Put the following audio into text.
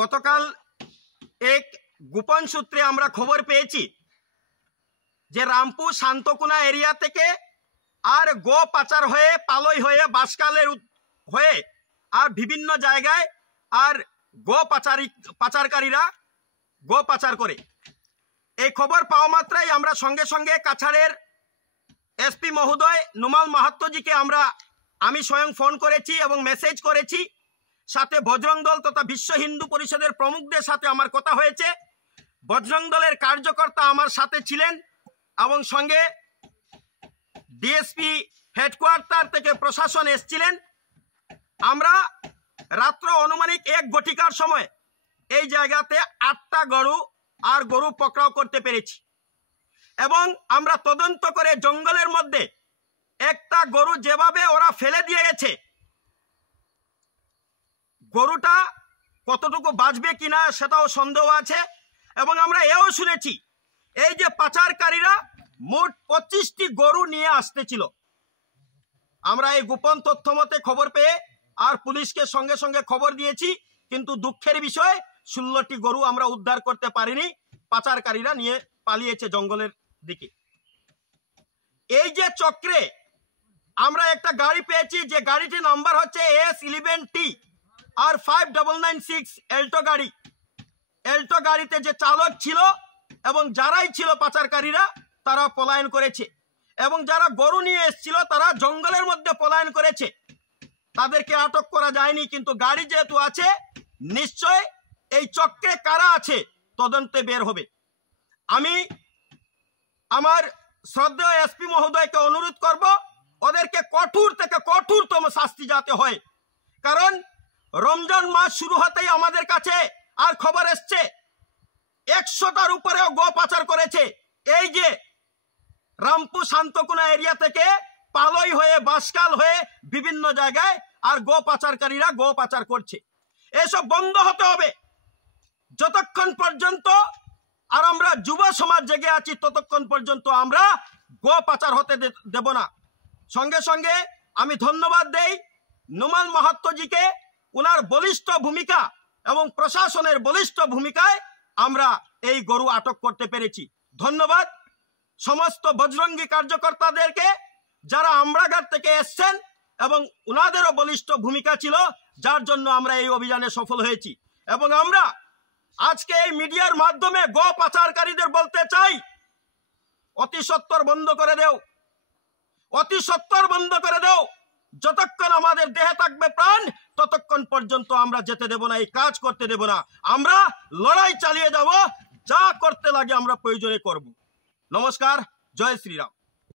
গতকাল এক গোপন সূত্রে আমরা খবর পেয়েছি যে রামপুর শান্তকুনা এরিয়া থেকে আর গো পাচার হয়ে পালই হয়ে বাসকালের হয়ে আর বিভিন্ন জায়গায় আর গো পাচারকারীরা গো পাচার করে। এই খবর পাওয়া মাত্রই আমরা সঙ্গে সঙ্গে কাছাড়ের এসপি মহোদয় নুমাল মাহাত্তজিকে আমি স্বয়ং ফোন করেছি এবং মেসেজ করেছি। সাথে বজরং দল তথা বিশ্ব হিন্দু পরিষদের প্রমুখদের সাথে আমার কথা হয়েছে। বজরং দলের কার্যকর্তা আমার সাথে ছিলেন এবং সঙ্গে ডিএসপি হেডকোয়ার্টার থেকে প্রশাসন এসেছিলেন। আমরা রাত্র অনুমানিক 1 ঘটিকার সময় এই জায়গাতে 8টা গরু পকড়াও করতে পেরেছি এবং আমরা তদন্ত করে জঙ্গলের মধ্যে একটা গরু যেভাবে ওরা ফেলে দিয়ে গেছে, গরুটা কতটুকু বাঁচবে কিনা সেটাও সন্দেহ আছে। এবং আমরা এও শুনেছি এই যে পাচারকারীরা মোট 25টি গরু নিয়ে আসতেছিল। আমরা এই গোপন তথ্য মতে খবর পেয়ে আর পুলিশকে সঙ্গে সঙ্গে খবর দিয়েছি, কিন্তু দুঃখের বিষয় 16টি গরু আমরা উদ্ধার করতে পারিনি। পাচারকারীরা নিয়ে পালিয়েছে জঙ্গলের দিকে। এই যে চক্রে আমরা একটা গাড়ি পেয়েছি, যে গাড়িটির নাম্বার হচ্ছে S11T আর 5996 এল্টো গাড়ি। এল্টো গাড়িতে যে চালক ছিল এবং যারাই ছিল পাচারকারীরা তারা পলায়ন করেছে এবং যারা গরু নিয়ে এসেছিল তারা জঙ্গলের মধ্যে পলায়ন করেছে। তাদেরকে আটক করা যায়নি, কিন্তু গাড়ি যেহেতু আছে নিশ্চয় এই চক্রে কারা আছে তদন্তে বের হবে। আমি আমার শ্রদ্ধেয় এসপি মহোদয়কে অনুরোধ করব ওদেরকে কঠোর থেকে কঠোরতম শাস্তি যাতে হয়, কারণ রমজান মাস শুরু হতেই আমাদের কাছে আর খবর এসছে 100টার উপরেও গো পাচার করেছে। এই যে রামপুর শান্তকুনা এরিয়া থেকে পালই হয়ে বাসকাল হয়ে বিভিন্ন জায়গায় আর গো পাচারকারীরা গো পাচার করছে। এসব বন্ধ হতে হবে। যতক্ষণ পর্যন্ত আর আমরা যুব সমাজ জেগে আছি ততক্ষণ পর্যন্ত আমরা গো পাচার হতে দেব না। সঙ্গে সঙ্গে আমি ধন্যবাদ দেই নুমাল মাহাত্তজিকে, উনার বলিষ্ঠ ভূমিকা এবং প্রশাসনের বলিষ্ঠ ভূমিকায় আমরা এই গরু আটক করতে পেরেছি। ধন্যবাদ সমস্ত বজরঙ্গী কার্যকর্তাদেরকে যারা আমরাঘাট থেকে এসছেন এবং উনাদেরও বলিষ্ঠ ভূমিকা ছিল, যার জন্য আমরা এই অভিযানে সফল হয়েছি। এবং আমরা আজকে এই মিডিয়ার মাধ্যমে গো পাচারকারীদের বলতে চাই, অতি সত্বর বন্ধ করে দেও, অতি সত্বর বন্ধ করে দেও। যতক্ষণ আমাদের দেহে থাকবে প্রাণ ততক্ষণ পর্যন্ত আমরা যেতে দেব না, এই কাজ করতে দেব না। আমরা লড়াই চালিয়ে যাব, যা করতে লাগে আমরা প্রয়োজনে করব। নমস্কার, জয় শ্রীরাম।